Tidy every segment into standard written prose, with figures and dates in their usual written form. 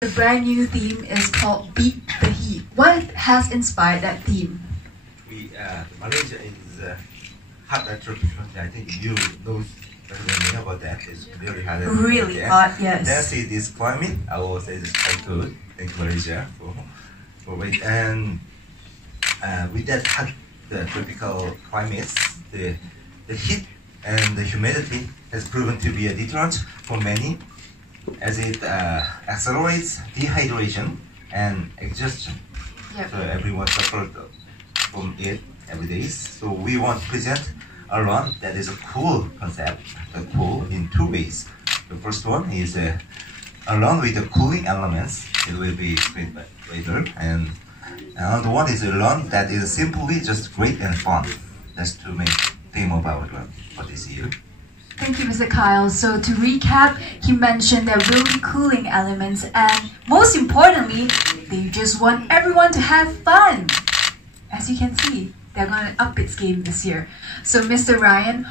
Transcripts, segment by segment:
The brand new theme is called Beat the Heat. What has inspired that theme? Malaysia is hot tropical. I think you know about that. It's really hot. Really hot, yes. That's it. This climate, I will say, is quite good in Malaysia for it. And with that hot tropical climates, the heat and the humidity has proven to be a deterrent for many, as it accelerates dehydration and exhaustion. Yep. So everyone suffers from it every day. So we want to present a run that is a cool concept, cool in two ways. The first one is a run with the cooling elements. It will be explained later. And another one is a run that is simply just great and fun. That's the main theme of our run for this year. Thank you, Mr. Kyle. So to recap, he mentioned there will be cooling elements, and most importantly, they just want everyone to have fun. As you can see, they're going to up its game this year. So Mr. Ryan,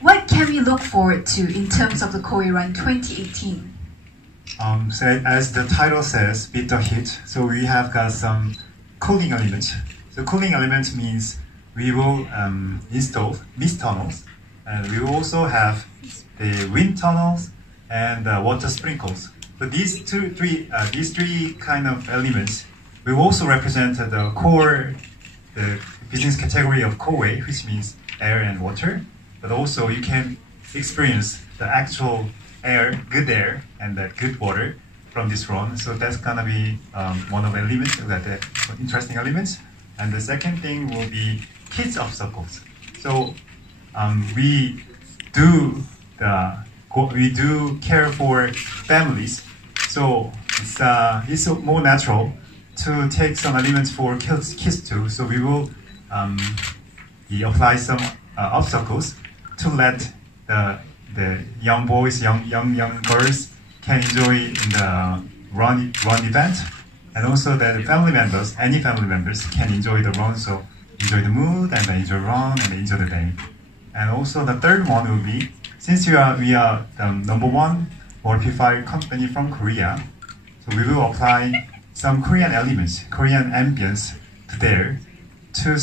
what can we look forward to in terms of the Coway Run 2018? So as the title says, beat the heat. So we have got some cooling elements. So cooling element means we will install mist tunnels, and we will also have the wind tunnels and water sprinkles. So these three kind of elements will also represent the core, the business category of Coway, which means air and water. But also you can experience the actual air, good air, and that good water from this run. So that's gonna be one of the elements, the interesting elements. And the second thing will be kids obstacles. So we do care for families. So it's more natural to take some elements for kids too. So we will apply some obstacles to let the young boys, young girls can enjoy in the run event, and also that any family members can enjoy the run. So enjoy the mood and enjoy run and enjoy the day. And also the third one will be, since we are the #1 multi-file company from Korea, so we will apply some Korean elements, Korean ambience to there to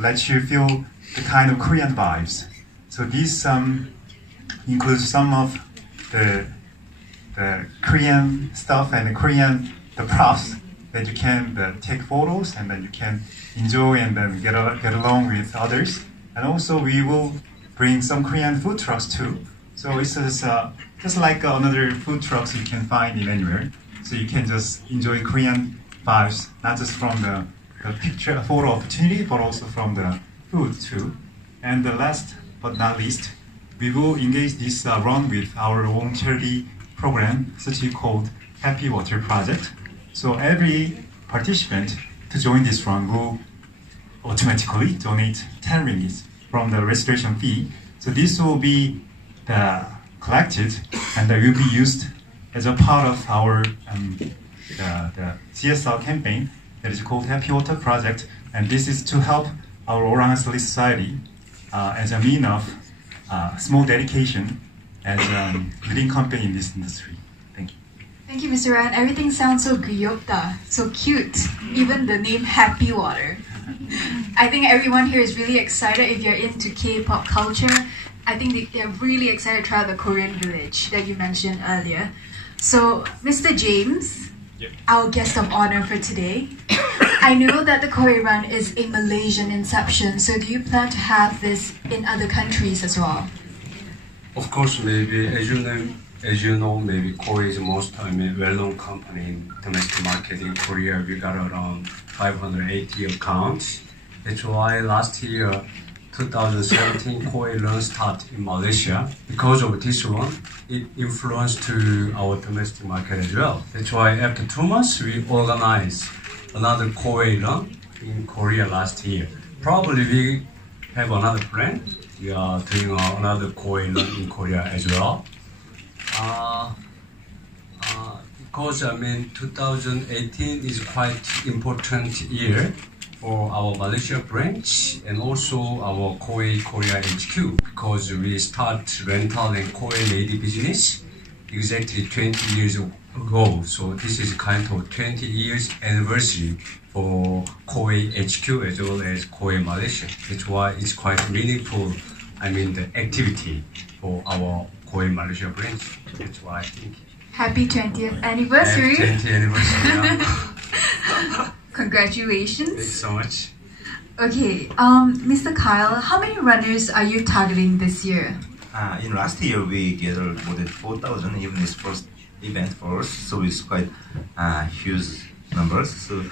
let you feel the kind of Korean vibes. So this includes some of the Korean stuff and the props that you can take photos and then you can enjoy and then get along with others. And also we will bring some Korean food trucks too. So it's just like another food trucks you can find in anywhere. So you can just enjoy Korean vibes, not just from the photo opportunity, but also from the food too. And the last but not least, we will engage this run with our own charity program, such called Happy Water project. So every participant to join this run will automatically donate 10 ringgit from the registration fee. So this will be collected and will be used as a part of our the CSR campaign that is called Happy Water project. And this is to help our Orang Asli society as a mean of small dedication as a leading company in this industry. Thank you. Thank you, Mr. Ryan. Everything sounds so gyokta, so cute. Even the name Happy Water. I think everyone here is really excited. If you're into K-pop culture, I think they're really excited to try out the Korean village that you mentioned earlier. So, Mr. James, our guest of honor for today, I know that the Coway Run is a Malaysian inception, so do you plan to have this in other countries as well? Of course, maybe as you know, maybe Coway is most well-known company in domestic market in Korea. We got around 580 accounts. That's why last year, 2017, Coway Run started in Malaysia. Because of this one, it influenced to our domestic market as well. That's why after 2 months, we organized another Coway Run in Korea last year. Probably we have another plan. We are doing another Coway Run in Korea as well. Because 2018 is quite important year for our Malaysia branch and also our Coway Korea HQ, because we start rental and Coway lady business exactly 20 years ago. So this is kind of 20 years anniversary for Coway HQ as well as Coway Malaysia. That's why it's quite meaningful. I mean the activity for our Coway Malaysia branch. That's why I think. Happy 20th anniversary! 20th anniversary. Yeah. Congratulations! Thank you so much. Okay, Mr. Kyle, how many runners are you targeting this year? In last year, we gathered more than 4,000, even this first event for us, so it's quite huge numbers. So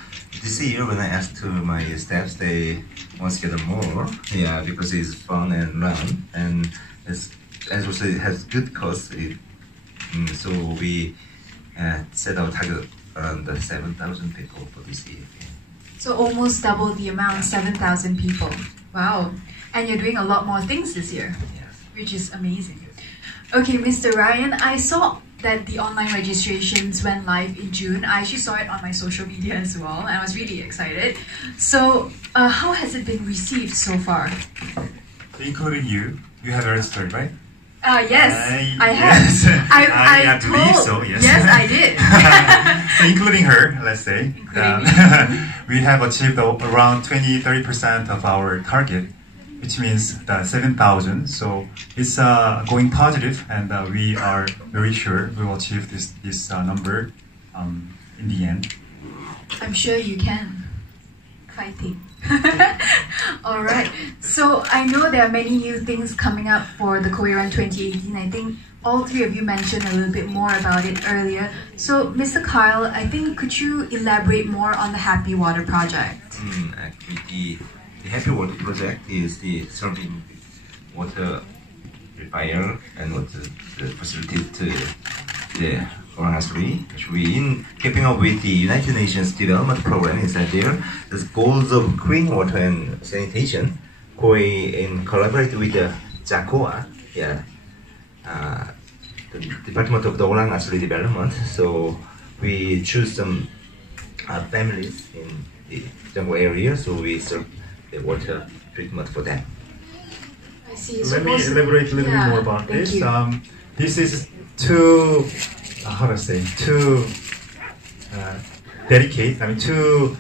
this year, when I asked to my staff, they want to gather more, yeah, because it's fun and run, and as also it has good cost. So we set our target around 7,000 people for this year. So almost double the amount, 7,000 people. Wow. And you're doing a lot more things this year, Yes. which is amazing. Okay, Mr. Ryan, I saw that the online registrations went live in June. I actually saw it on my social media as well, and I was really excited. So how has it been received so far? Including you have registered, right? Yes, I have. Yes. I believe so, yes. Yes, I did. So including her, let's say, Including we have achieved around 20-30% of our target, which means the 7,000. So it's going positive, and we are very sure we will achieve this number in the end. I'm sure you can. Fighting. Alright, so I know there are many new things coming up for the Coway Run 2018. I think all three of you mentioned a little bit more about it earlier. So, Mr. Kyle, I think could you elaborate more on the Happy Water project? Actually, the Happy Water project is the serving water purifier and water facility to the Asli. Actually, in keeping up with the United Nations Development Program inside there, the goals of clean water and sanitation, Coway in collaborate with the JACOA, the Department of the Asli Development. So we choose some families in the jungle area, so we serve the water treatment for them. I see. Let me elaborate a little bit more about this. This is to dedicate, to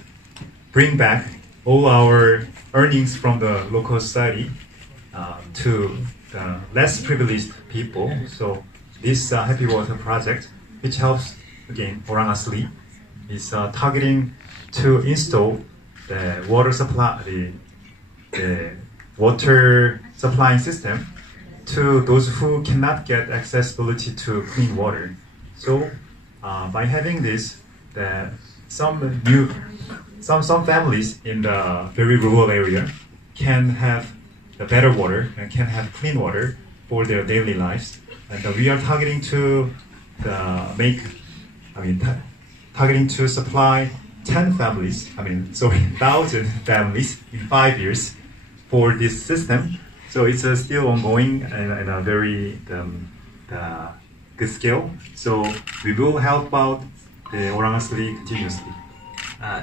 bring back all our earnings from the local society to the less privileged people. So this Happy Water project, which helps, again, Orang Asli, is targeting to install the water supply, the water supplying system to those who cannot get accessibility to clean water. So by having this, some families in the very rural area can have the better water and can have clean water for their daily lives. And we are targeting to targeting to supply 1,000 families in 5 years for this system. So it's still ongoing and a very good scale. So we will help out the Orang Asli continuously.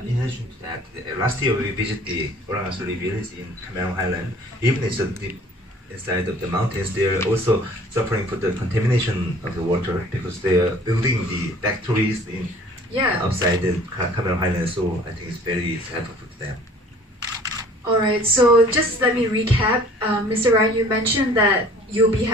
In addition to that, last year we visited the Orang Asli village in Cameron Highland. Even it's deep inside of the mountains, they are also suffering from the contamination of the water because they are building the factories outside the Cameron Highland. So I think it's very helpful to them. Alright, so just let me recap. Mr. Ryan, you mentioned that you'll be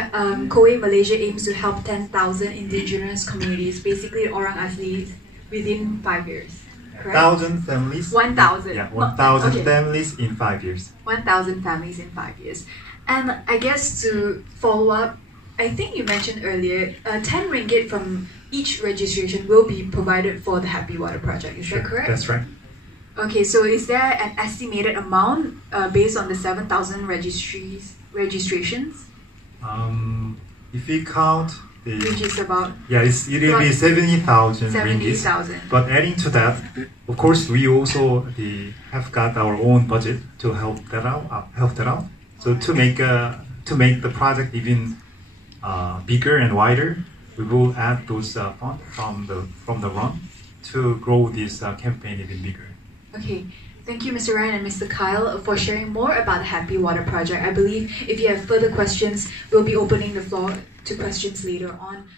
Coway Malaysia aims to help 10,000 indigenous communities, basically Orang Asli, within 5 years. Correct? 1,000 families. 1,000. Yeah, 1,000 families in 5 years. 1,000 families in 5 years. And I guess to follow up, I think you mentioned earlier, 10 ringgit from each registration will be provided for the Happy Water project. Is that correct? That's right. Okay, so is there an estimated amount based on the 7,000 registrations? If we count the... Which is about... Yeah, it will be 70,000 ringgit. 70,000. But adding to that, of course, we also have got our own budget to help that out. So to make the project even bigger and wider, we will add those funds from the run to grow this campaign even bigger. Okay, thank you Mr. Ryan and Mr. Kyle for sharing more about the Happy Water project. I believe if you have further questions, we'll be opening the floor to questions later on.